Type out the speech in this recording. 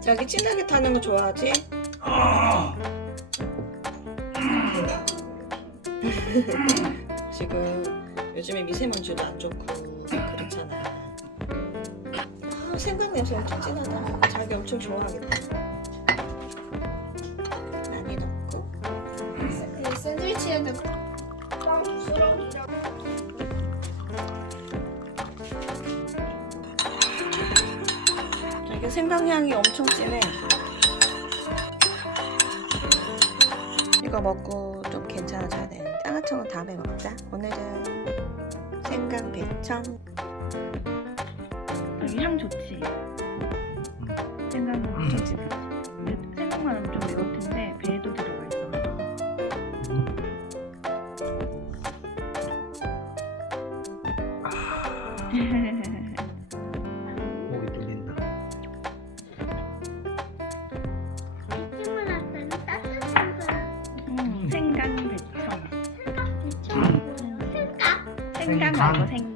자기 진하게 타는 거 좋아하지? 지금 요즘에 미세먼지도 안 좋고 그렇잖아. 생강 냄새 엄청 진하다. 자기 엄청 좋아하겠다. 많이 넣고. 그 샌드위치에는 빵 부스러기라고. 이게 생강 향이 엄청 진해. 이거 먹고 좀 괜찮아져야 되는데 쌍화청은 다음에 먹자. 오늘은 생강 배청. 여기 향 좋지? 생강은 엄청 진하지. 생강만은 좀 매울 텐데 배도 들어가 있어. 목이 뚫린다. 이쯤은 앞에는 따뜻한 거. 생강 배청. 생각. 생강 말고 생강.